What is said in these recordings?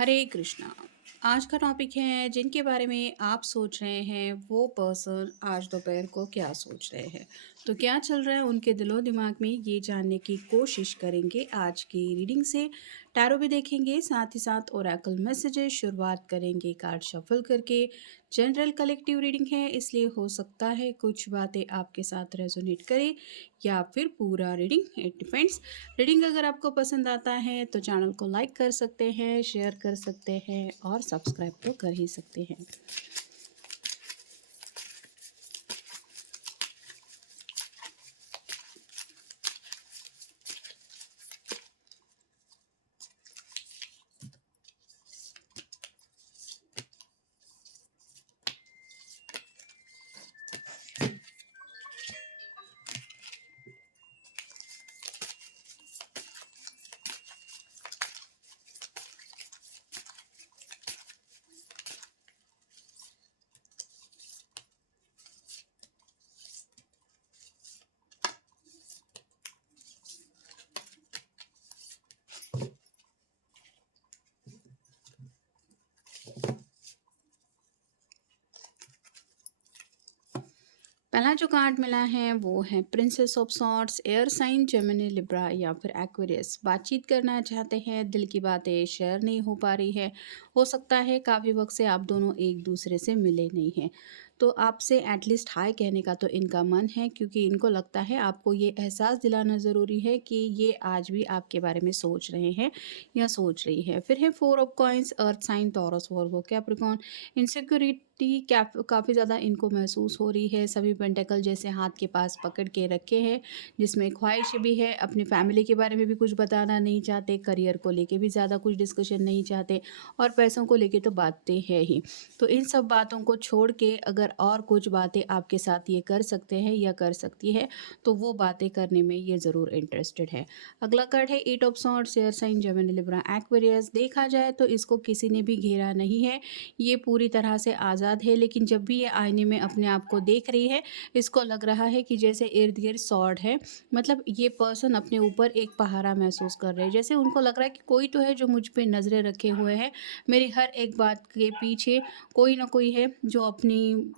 हरे कृष्णा। आज का टॉपिक है जिनके बारे में आप सोच रहे हैं वो पर्सन आज दोपहर को क्या सोच रहे हैं। तो क्या चल रहा है उनके दिलो दिमाग में, ये जानने की कोशिश करेंगे आज की रीडिंग से। टैरो भी देखेंगे, साथ ही साथ ओरेकल मैसेजेस। शुरुआत करेंगे कार्ड शफल करके। जनरल कलेक्टिव रीडिंग है, इसलिए हो सकता है कुछ बातें आपके साथ रेजोनेट करे या फिर पूरा रीडिंग, इट डिपेंड्स। रीडिंग अगर आपको पसंद आता है तो चैनल को लाइक कर सकते हैं, शेयर कर सकते हैं और सब्सक्राइब तो कर ही सकते हैं। पहला जो कार्ड मिला है वो है princess of swords. Air sign Gemini, Libra या फिर एक्वेरियस बातचीत करना चाहते हैं, दिल की बातें शेयर नहीं हो पा रही है। हो सकता है काफ़ी वक्त से आप दोनों एक दूसरे से मिले नहीं हैं, तो आपसे एटलीस्ट हाय कहने का तो इनका मन है, क्योंकि इनको लगता है आपको ये एहसास दिलाना ज़रूरी है कि ये आज भी आपके बारे में सोच रहे हैं या सोच रही है। फिर है four of coins, earth sign, Taurus, Virgo, Capricorn. Insecurity काफ़ी ज़्यादा इनको महसूस हो रही है। सभी पेंटेकल जैसे हाथ के पास पकड़ के रखे हैं, जिसमें ख्वाहिश भी है। अपनी फैमिली के बारे में भी कुछ बताना नहीं चाहते, करियर को लेके भी ज़्यादा कुछ डिस्कशन नहीं चाहते, और पैसों को लेके तो बातें हैं ही। तो इन सब बातों को छोड़ के अगर और कुछ बातें आपके साथ ये कर सकते हैं या कर सकती है, तो वो बातें करने में ये ज़रूर इंटरेस्टेड है। अगला कार्ड है eight of swords, air sign, Gemini, Libra, Aquarius. देखा जाए तो इसको किसी ने भी घेरा नहीं है, ये पूरी तरह से आज़ाद है। लेकिन जब भी ये आईने में अपने आप को देख रही है, इसको लग रहा है कि जैसे इर्द गिर्द सॉर्ड है, मतलब ये पर्सन अपने ऊपर एक पहारा महसूस कर रहे हैं। जैसे उनको लग रहा है कि कोई तो है जो मुझ पे नज़रें रखे हुए है, मेरी हर एक बात के पीछे कोई ना कोई है जो अपनी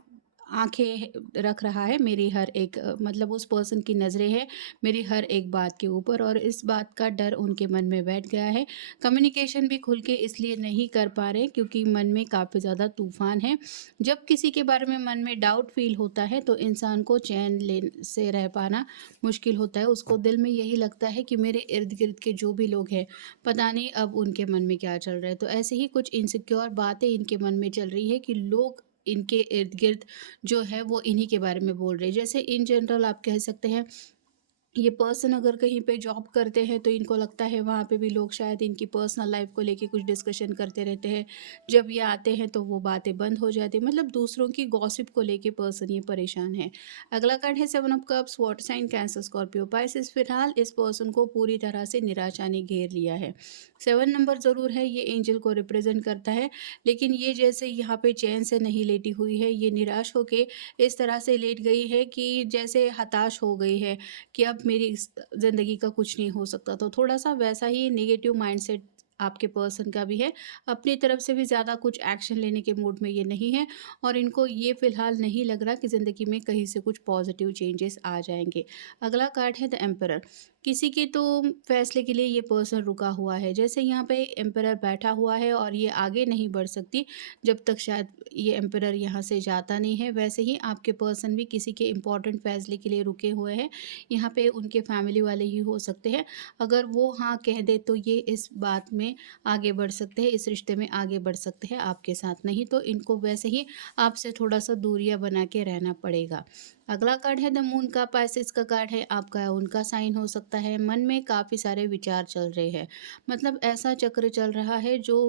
आंखें रख रहा है। मेरी हर एक मतलब उस पर्सन की नज़रें हैं मेरी हर एक बात के ऊपर, और इस बात का डर उनके मन में बैठ गया है। कम्युनिकेशन भी खुल के इसलिए नहीं कर पा रहे क्योंकि मन में काफ़ी ज़्यादा तूफान है। जब किसी के बारे में मन में डाउट फील होता है तो इंसान को चैन ले से रह पाना मुश्किल होता है। उसको दिल में यही लगता है कि मेरे इर्द गिर्द के जो भी लोग हैं, पता नहीं अब उनके मन में क्या चल रहा है। तो ऐसे ही कुछ इनसिक्योर बातें इनके मन में चल रही है कि लोग इनके इर्द गिर्द जो है वो इन्हीं के बारे में बोल रहे हैं। जैसे इन जनरल आप कह सकते हैं, ये पर्सन अगर कहीं पे जॉब करते हैं तो इनको लगता है वहाँ पे भी लोग शायद इनकी पर्सनल लाइफ को लेके कुछ डिस्कशन करते रहते हैं। जब ये आते हैं तो वो बातें बंद हो जाती है, मतलब दूसरों की गॉसिप को लेके पर्सन ये परेशान है। अगला कार्ड है seven of cups, water sign, Cancer, Scorpio, Pisces. फिलहाल इस पर्सन को पूरी तरह से निराशा ने घेर लिया है। सेवन नंबर ज़रूर है, ये एंजल को रिप्रेजेंट करता है, लेकिन ये जैसे यहाँ पे चैन से नहीं लेटी हुई है, ये निराश होके इस तरह से लेट गई है कि जैसे हताश हो गई है कि अब मेरी इस ज़िंदगी का कुछ नहीं हो सकता। तो थोड़ा-सा वैसा ही नेगेटिव माइंडसेट आपके पर्सन का भी है। अपनी तरफ से भी ज़्यादा कुछ एक्शन लेने के मूड में ये नहीं है, और इनको ये फ़िलहाल नहीं लग रहा कि ज़िंदगी में कहीं से कुछ पॉज़िटिव चेंजेस आ जाएँगे। अगला कार्ड है द एम्परर। किसी के तो फ़ैसले के लिए ये पर्सन रुका हुआ है। जैसे यहाँ पे एम्परर बैठा हुआ है और ये आगे नहीं बढ़ सकती जब तक शायद ये एम्परर यहाँ से जाता नहीं है। वैसे ही आपके पर्सन भी किसी के इम्पोर्टेंट फ़ैसले के लिए रुके हुए हैं। यहाँ पे उनके फैमिली वाले ही हो सकते हैं। अगर वो हाँ कह दे तो ये इस बात में आगे बढ़ सकते हैं, इस रिश्ते में आगे बढ़ सकते हैं आपके साथ। नहीं तो इनको वैसे ही आपसे थोड़ा-सा दूरियाँ बना के रहना पड़ेगा। अगला कार्ड है द मून का, पाइसेस का कार्ड है, आपका उनका साइन हो सकता है। मन में काफ़ी सारे विचार चल रहे हैं, मतलब ऐसा चक्र चल रहा है जो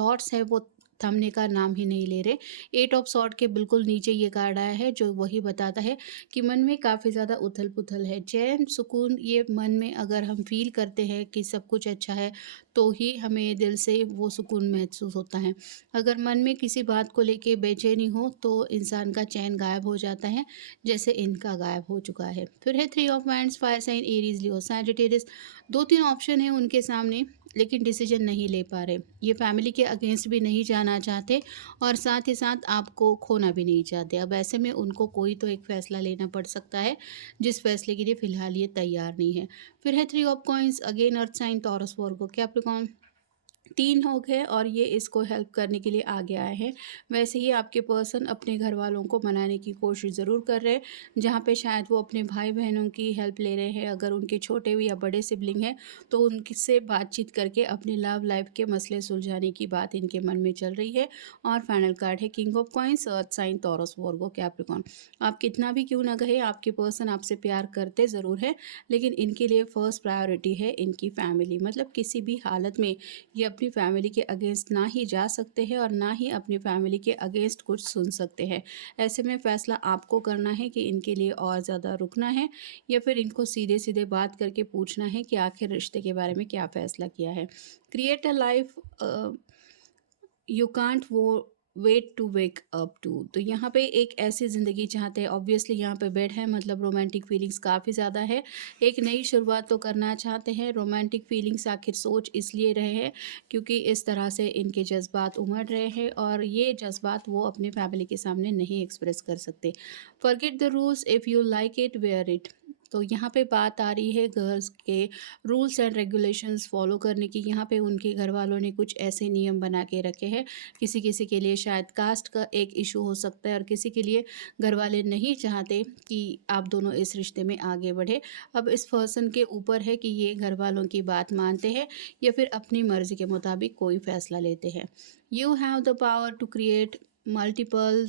थॉट्स है वो थमने का नाम ही नहीं ले रहे। एट ऑफ सॉर्ड के बिल्कुल नीचे ये कार्ड आया है जो वही बताता है कि मन में काफ़ी ज़्यादा उथल-पुथल है। चैन, सुकून ये मन में अगर हम फ़ील करते हैं कि सब कुछ अच्छा है, तो ही हमें दिल से वो सुकून महसूस होता है। अगर मन में किसी बात को लेके बेचैनी हो, तो इंसान का चैन गायब हो जाता है, जैसे इनका गायब हो चुका है। फिर है three of wands, fire sign, Aries, Leo, Sagittarius. 2-3 option हैं उनके सामने। लेकिन डिसीजन नहीं ले पा रहे। ये फैमिली के अगेंस्ट भी नहीं जाना चाहते और साथ ही साथ आपको खोना भी नहीं चाहते। अब ऐसे में उनको कोई तो एक फ़ैसला लेना पड़ सकता है, जिस फ़ैसले के लिए फ़िलहाल ये तैयार नहीं है। फिर है 3 of coins, again earth sign, Taurus, Virgo, Capricorn. 3 लोग हैं और ये इसको हेल्प करने के लिए आगे आए हैं। वैसे ही आपके पर्सन अपने घरवालों को मनाने की कोशिश ज़रूर कर रहे हैं, जहाँ पे शायद वो अपने भाई-बहनों की हेल्प ले रहे हैं। अगर उनके छोटे या बड़े सिबलिंग हैं, तो उनसे बातचीत करके अपनी लव लाइफ़ के मसले सुलझाने की बात इनके मन में चल रही है। और फाइनल कार्ड है king of coins, earth sign, Taurus, Virgo, Capricorn. आप कितना भी क्यों ना कहें, आपके पर्सन आपसे प्यार करते ज़रूर हैं, लेकिन इनके लिए फर्स्ट प्रायोरिटी है इनकी फैमिली। मतलब किसी भी हालत में ये अपनी फैमिली के अगेंस्ट ना ही जा सकते हैं और ना ही अपनी फैमिली के अगेंस्ट कुछ सुन सकते हैं। ऐसे में फ़ैसला आपको करना है कि इनके लिए और ज़्यादा रुकना है या फिर इनको सीधे-सीधे बात करके पूछना है कि आखिर रिश्ते के बारे में क्या फ़ैसला किया है। Create a life you can't वो wait to wake up to. तो यहाँ पे एक ऐसी ज़िंदगी चाहते हैं, ऑब्वियसली यहाँ पे बेड है मतलब रोमांटिक फीलिंग्स काफ़ी ज़्यादा है। एक नई शुरुआत तो करना चाहते हैं। रोमांटिक फीलिंग्स आखिर सोच इसलिए रहे हैं क्योंकि इस तरह से इनके जज्बात उमड़ रहे हैं और ये जज्बात वो अपनी फैमिली के सामने नहीं एक्सप्रेस कर सकते। Forget the rules, if you like it wear it. तो यहाँ पे बात आ रही है गर्ल्स के रूल्स एंड रेगुलेशंस फॉलो करने की। यहाँ पे उनके घर वालों ने कुछ ऐसे नियम बना के रखे हैं। किसी-किसी के लिए शायद कास्ट का एक इशू हो सकता है और किसी के लिए घरवाले नहीं चाहते कि आप दोनों इस रिश्ते में आगे बढ़े। अब इस पर्सन के ऊपर है कि ये घरवालों की बात मानते हैं या फिर अपनी मर्ज़ी के मुताबिक कोई फ़ैसला लेते हैं। You have the power to create multiple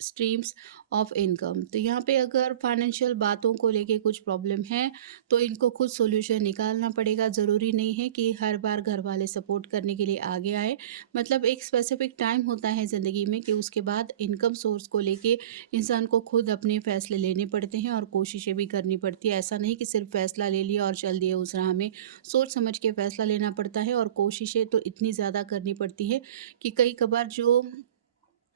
streams of income. तो यहाँ पे अगर फाइनेंशियल बातों को लेके कुछ प्रॉब्लम है, तो इनको खुद सॉल्यूशन निकालना पड़ेगा। ज़रूरी नहीं है कि हर बार घर वाले सपोर्ट करने के लिए आगे आए। मतलब एक स्पेसिफिक टाइम होता है ज़िंदगी में कि उसके बाद इनकम सोर्स को लेके इंसान को खुद अपने फैसले लेने पड़ते हैं और कोशिशें भी करनी पड़ती है। ऐसा नहीं कि सिर्फ फैसला ले लिया और चल दिए उस राह में। सोच समझ के फैसला लेना पड़ता है और कोशिशें तो इतनी ज़्यादा करनी पड़ती है कि कई कभार जो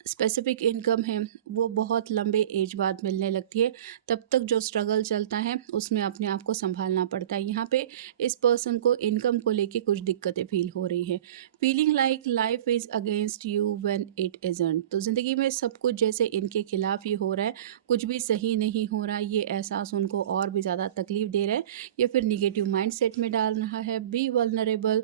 स्पेसिफिक इनकम है वो बहुत लंबे एज बाद मिलने लगती है। तब तक जो स्ट्रगल चलता है उसमें अपने आप को संभालना पड़ता है। यहाँ पे इस पर्सन को इनकम को लेके कुछ दिक्कतें फील हो रही है। Feeling like life is against you when it isn't. तो ज़िंदगी में सब कुछ जैसे इनके खिलाफ ही हो रहा है, कुछ भी सही नहीं हो रहा है। ये एहसास उनको और भी ज़्यादा तकलीफ दे रहा है या फिर निगेटिव माइंडसेट में डाल रहा है। Be vulnerable.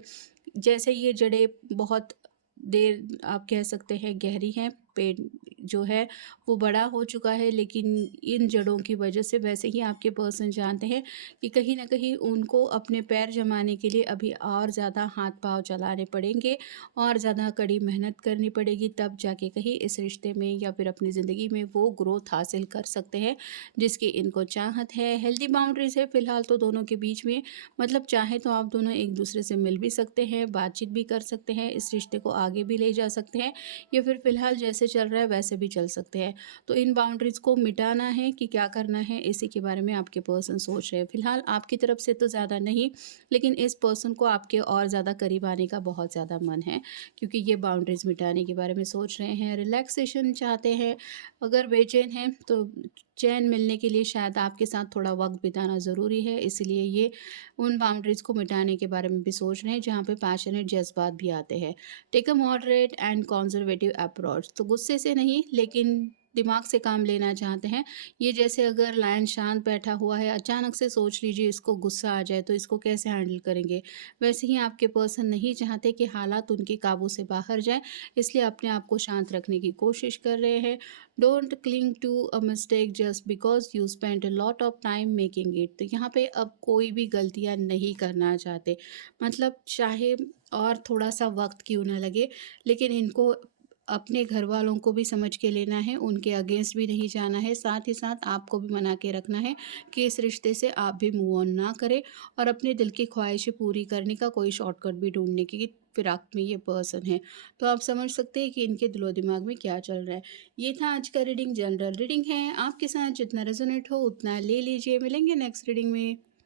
जैसे ये जड़ें बहुत देर आप कह सकते हैं गहरी हैं, पेड़ जो है वो बड़ा हो चुका है, लेकिन इन जड़ों की वजह से वैसे ही आपके पर्सन जानते हैं कि कहीं न कहीं उनको अपने पैर जमाने के लिए अभी और ज़्यादा हाथ-पाँव चलाने पड़ेंगे और ज़्यादा कड़ी मेहनत करनी पड़ेगी, तब जाके कहीं इस रिश्ते में या फिर अपनी ज़िंदगी में वो ग्रोथ हासिल कर सकते हैं, जिसकी इनको चाहत है। हेल्दी बाउंड्रीज़ है फ़िलहाल तो दोनों के बीच में। मतलब चाहे तो आप दोनों एक-दूसरे से मिल भी सकते हैं, बातचीत भी कर सकते हैं, इस रिश्ते को आगे भी ले जा सकते हैं या फिर फ़िलहाल जैसे चल रहा है वैसे भी चल सकते हैं। तो इन बाउंड्रीज़ को मिटाना है कि क्या करना है, इसी के बारे में आपके पर्सन सोच रहे हैं। फ़िलहाल आपकी तरफ से तो ज़्यादा नहीं, लेकिन इस पर्सन को आपके और ज़्यादा करीब आने का बहुत ज़्यादा मन है, क्योंकि ये बाउंड्रीज़ मिटाने के बारे में सोच रहे हैं, रिलैक्सेशन चाहते हैं। अगर बेचैन हैं तो चैन मिलने के लिए शायद आपके साथ थोड़ा वक़्त बिताना ज़रूरी है, इसलिए ये उन बाउंड्रीज़ को मिटाने के बारे में भी सोच रहे हैं, जहाँ पे पैशनेट जज़्बात भी आते हैं। Take a moderate and conservative approach. तो गुस्से से नहीं, लेकिन दिमाग से काम लेना चाहते हैं। ये जैसे अगर लायन शांत बैठा हुआ है, अचानक से सोच लीजिए इसको गुस्सा आ जाए तो इसको कैसे हैंडल करेंगे। वैसे ही आपके पर्सन नहीं चाहते कि हालात उनके काबू से बाहर जाएँ, इसलिए अपने आप को शांत रखने की कोशिश कर रहे हैं। Don't cling to a mistake just because you spent a lot of time making it. तो यहाँ पे अब कोई भी गलतियाँ नहीं करना चाहते। मतलब चाहे और थोड़ा-सा वक़्त क्यों ना लगे, लेकिन इनको अपने घरवालों को भी समझ के लेना है, उनके अगेंस्ट भी नहीं जाना है, साथ ही साथ आपको भी मना के रखना है कि इस रिश्ते से आप भी मूव ऑन ना करें और अपने दिल की ख्वाहिशें पूरी करने का कोई शॉर्टकट भी ढूँढने की फिराक में ये पर्सन है। तो आप समझ सकते हैं कि इनके दिलो-दिमाग में क्या चल रहा है। ये था आज का रीडिंग, जनरल रीडिंग है, आपके साथ जितना रेज़ोनेट हो उतना ले लीजिए। मिलेंगे नेक्स्ट रीडिंग में।